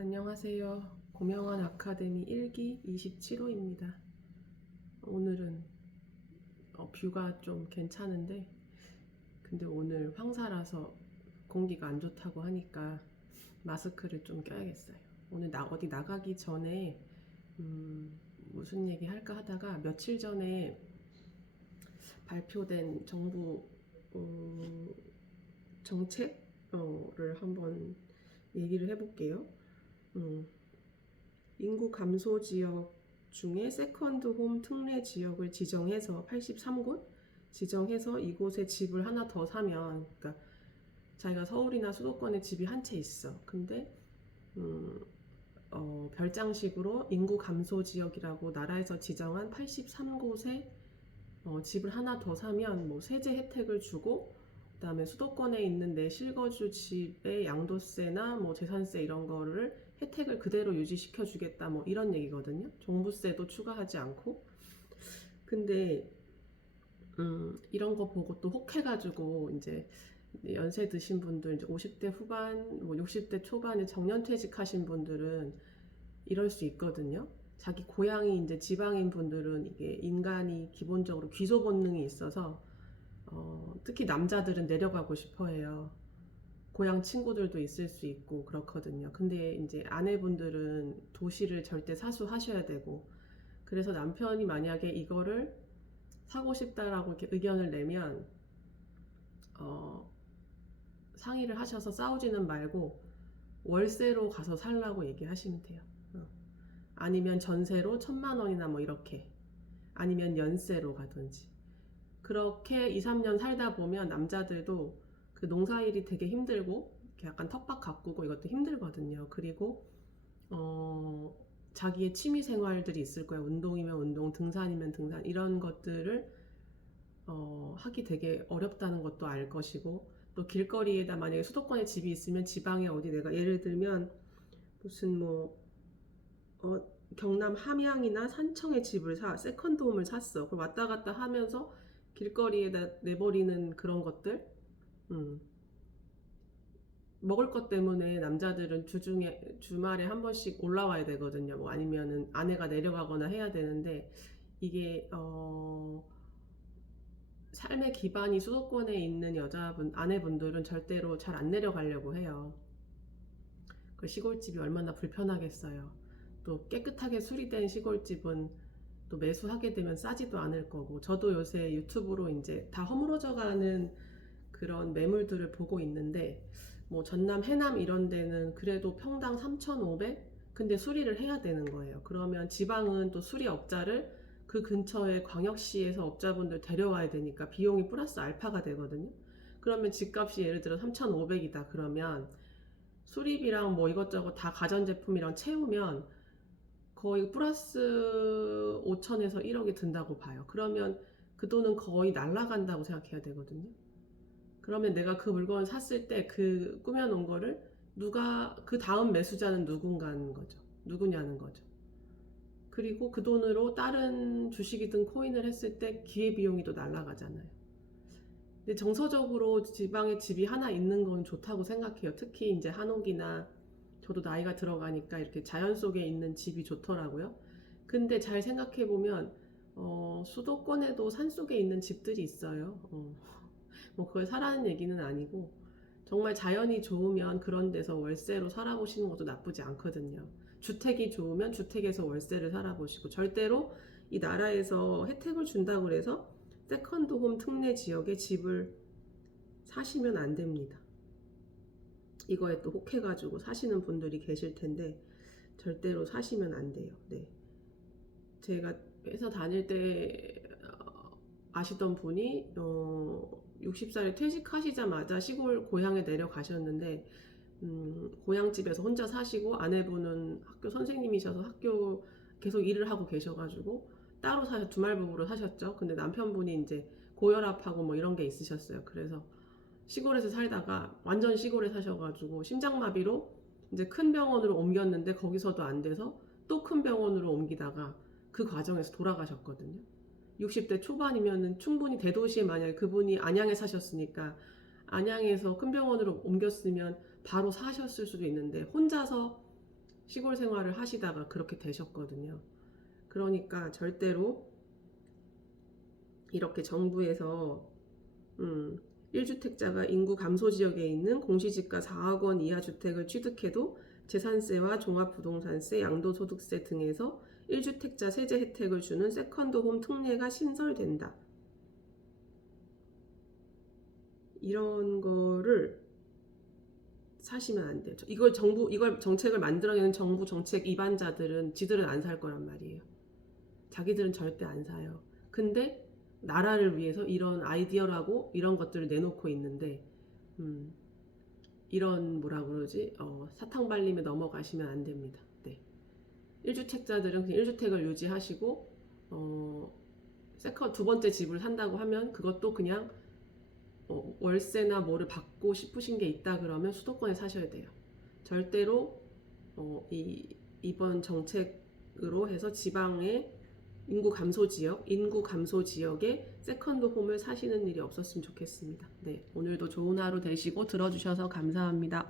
안녕하세요. 고명환 아카데미 1기 27호입니다. 오늘은 뷰가 좀 괜찮은데 근데 오늘 황사라서 공기가 안 좋다고 하니까 마스크를 좀 껴야겠어요. 오늘 어디 나가기 전에 무슨 얘기 할까 하다가 며칠 전에 발표된 정부 정책을 한번 얘기를 해볼게요. 인구 감소 지역 중에 세컨드 홈 특례 지역을 지정해서 83곳 지정해서 이곳에 집을 하나 더 사면, 그러니까 자기가 서울이나 수도권에 집이 한 채 있어. 근데 별장식으로 인구 감소 지역이라고 나라에서 지정한 83곳에 집을 하나 더 사면 뭐 세제 혜택을 주고, 그다음에 수도권에 있는 내 실거주 집의 양도세나 뭐 재산세 이런 거를 혜택을 그대로 유지시켜 주겠다, 뭐 이런 얘기거든요. 종부세도 추가하지 않고. 근데 이런 거 보고 또 혹해가지고 이제 연세 드신 분들, 이제 50대 후반, 뭐 60대 초반에 정년퇴직하신 분들은 이럴 수 있거든요. 자기 고향이 이제 지방인 분들은 이게 인간이 기본적으로 귀소 본능이 있어서 특히 남자들은 내려가고 싶어 해요. 고향 친구들도 있을 수 있고 그렇거든요. 근데 이제 아내분들은 도시를 절대 사수하셔야 되고, 그래서 남편이 만약에 이거를 사고 싶다라고 이렇게 의견을 내면 상의를 하셔서 싸우지는 말고 월세로 가서 살라고 얘기하시면 돼요. 아니면 전세로 1,000만 원이나 뭐 이렇게, 아니면 연세로 가든지. 그렇게 2, 3년 살다 보면 남자들도 그 농사일이 되게 힘들고 약간 텃밭 가꾸고 이것도 힘들거든요. 그리고 자기의 취미 생활들이 있을 거예요. 운동이면 운동, 등산이면 등산, 이런 것들을 하기 되게 어렵다는 것도 알 것이고, 또 길거리에다 만약에 수도권에 집이 있으면 지방에 어디 내가 예를 들면 무슨 경남 함양이나 산청에 집을 세컨드홈을 샀어. 그걸 왔다 갔다 하면서 길거리에다 내버리는 그런 것들, 먹을 것 때문에 남자들은 주말에 한 번씩 올라와야 되거든요. 뭐 아니면은 아내가 내려가거나 해야 되는데, 이게 삶의 기반이 수도권에 있는 아내분들은 절대로 잘 안 내려가려고 해요. 그 시골집이 얼마나 불편하겠어요. 또 깨끗하게 수리된 시골집은 또 매수하게 되면 싸지도 않을 거고, 저도 요새 유튜브로 이제 다 허물어져 가는 그런 매물들을 보고 있는데, 뭐 전남, 해남 이런 데는 그래도 평당 3,500? 근데 수리를 해야 되는 거예요. 그러면 지방은 또 수리업자를 그 근처에 광역시에서 업자분들 데려와야 되니까 비용이 플러스 알파가 되거든요. 그러면 집값이 예를 들어 3,500이다 그러면 수리비랑 뭐 이것저것 다 가전제품이랑 채우면 거의 플러스 5천에서 1억이 든다고 봐요. 그러면 그 돈은 거의 날라간다고 생각해야 되거든요. 그러면 내가 그 물건을 샀을 때 그 꾸며놓은 거를 그 다음 매수자는 누구냐는 거죠. 그리고 그 돈으로 다른 주식이든 코인을 했을 때 기회비용이 또 날라가잖아요. 근데 정서적으로 지방에 집이 하나 있는 건 좋다고 생각해요. 특히 이제 한옥이나, 저도 나이가 들어가니까 이렇게 자연 속에 있는 집이 좋더라고요. 근데 잘 생각해보면 수도권에도 산속에 있는 집들이 있어요. 뭐 그걸 사라는 얘기는 아니고, 정말 자연이 좋으면 그런 데서 월세로 살아보시는 것도 나쁘지 않거든요. 주택이 좋으면 주택에서 월세를 살아보시고, 절대로 이 나라에서 혜택을 준다고 그래서 세컨드홈 특례 지역에 집을 사시면 안 됩니다. 이거에 또 혹해가지고 사시는 분들이 계실 텐데 절대로 사시면 안 돼요. 네. 제가 회사 다닐 때 아시던 분이 60살에 퇴직하시자마자 시골 고향에 내려가셨는데, 고향집에서 혼자 사시고 아내분은 학교 선생님이셔서 학교 계속 일을 하고 계셔가지고 따로 주말부부로 사셨죠. 근데 남편분이 이제 고혈압하고 뭐 이런 게 있으셨어요. 그래서 시골에서 살다가 완전 시골에 사셔가지고 심장마비로 이제 큰 병원으로 옮겼는데 거기서도 안 돼서 또 큰 병원으로 옮기다가 그 과정에서 돌아가셨거든요. 60대 초반이면은 충분히 대도시에, 만약에 그분이 안양에 사셨으니까 안양에서 큰 병원으로 옮겼으면 바로 사셨을 수도 있는데, 혼자서 시골 생활을 하시다가 그렇게 되셨거든요. 그러니까 절대로 이렇게 정부에서 1주택자가 인구 감소 지역에 있는 공시지가 4억 원 이하 주택을 취득해도 재산세와 종합부동산세, 양도소득세 등에서 1주택자 세제 혜택을 주는 세컨드홈 특례가 신설된다. 이런 거를 사시면 안 돼요. 이걸 정책을 만들어내는 정부 정책 입안자들은 지들은 안 살 거란 말이에요. 자기들은 절대 안 사요. 근데 나라를 위해서 이런 아이디어라고 이런 것들을 내놓고 있는데 이런 뭐라 그러지? 사탕 발림에 넘어가시면 안 됩니다. 네. 1주택자들은 그냥 1주택을 유지하시고 두 번째 집을 산다고 하면 그것도 그냥 월세나 뭐를 받고 싶으신 게 있다 그러면 수도권에 사셔야 돼요. 절대로 이번 정책으로 해서 지방의 인구 감소 지역에 세컨드 홈을 사시는 일이 없었으면 좋겠습니다. 네, 오늘도 좋은 하루 되시고 들어주셔서 감사합니다.